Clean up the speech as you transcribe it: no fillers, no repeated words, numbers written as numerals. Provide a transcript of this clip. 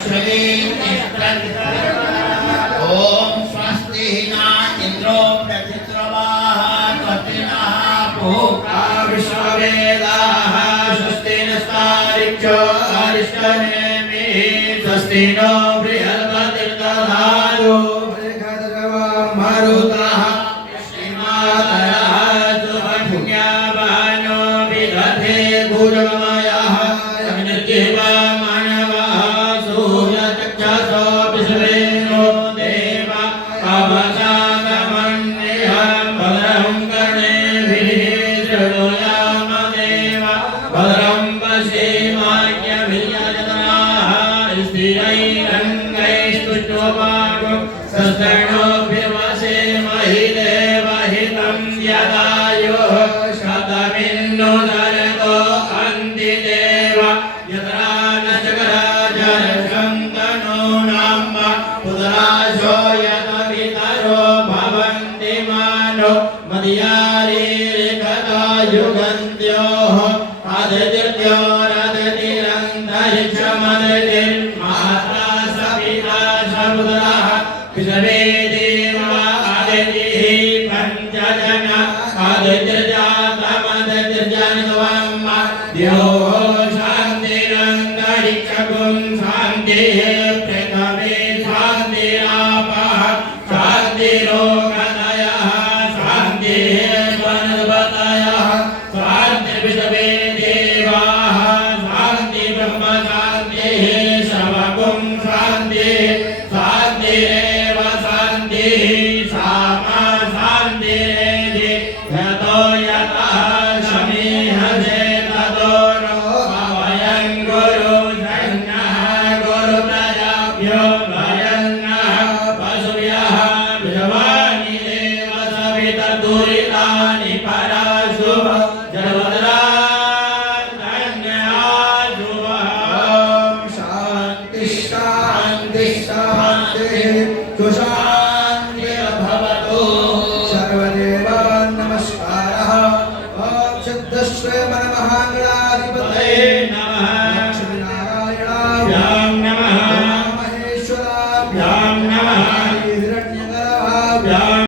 ओम स्वस्ति न इंद्रो प्रथित्रवाः स्वस्तिनः पूषा विश्ववेदाः स्वस्ति नस्तारिक्षो अरिष्टनेमिः स्वस्ति नो बृहस्पतिर्दधातु मरुतः श्रीमातरः सुभुज्ञावानो विदधे गुरुमयः अग्निर्जिह्वा मानवः सूर्यचक्षुषो विश्वेनो देव अवसादमन्यः भद्रं कर्णेभिः शृणुयाम देव भद्रं पश्येमाज्ञभिर्यजत्राः स्थिरैरङ्गैस्तुष्टुवागो सस्तनोभिर्वसेमहि देवहितं यदायुः शतमिन्नो दरतो अन्ति देव यत्रा न जगराजरशन्तनो नाम पुत्राशो यतवितरो भवन्ति मानो मदयारीरिकता युगन्त्योः आदित्यौरदितिरन्तरिक्षमदितिर्माता सपिता सपुत्रः विश्वे देवा आदितिः पञ्चजन आदित्यजातमदितिर्जनित्वम् द्योः शान्तिरन्तरिक्षगुं शान्तिः पृथ्वी शान्तिरापः शान्तिरोगतयः शान्तिः वनस्पतयः शान्तिर्विश्वे देवाः शान्ति ब्रह्म शान्तिः शवगुं शान्तिः शान्तिरेव शान्तिः सामा शान्तिरेधि यतो यतः समीहसे ततो नो भवयं गुरुजन्यः गुरुप्रजाभ्यो भयन्नः पशुभ्यः विश्वानि देव सवितर्दुरितानि पराशुभ शांति शांति शांति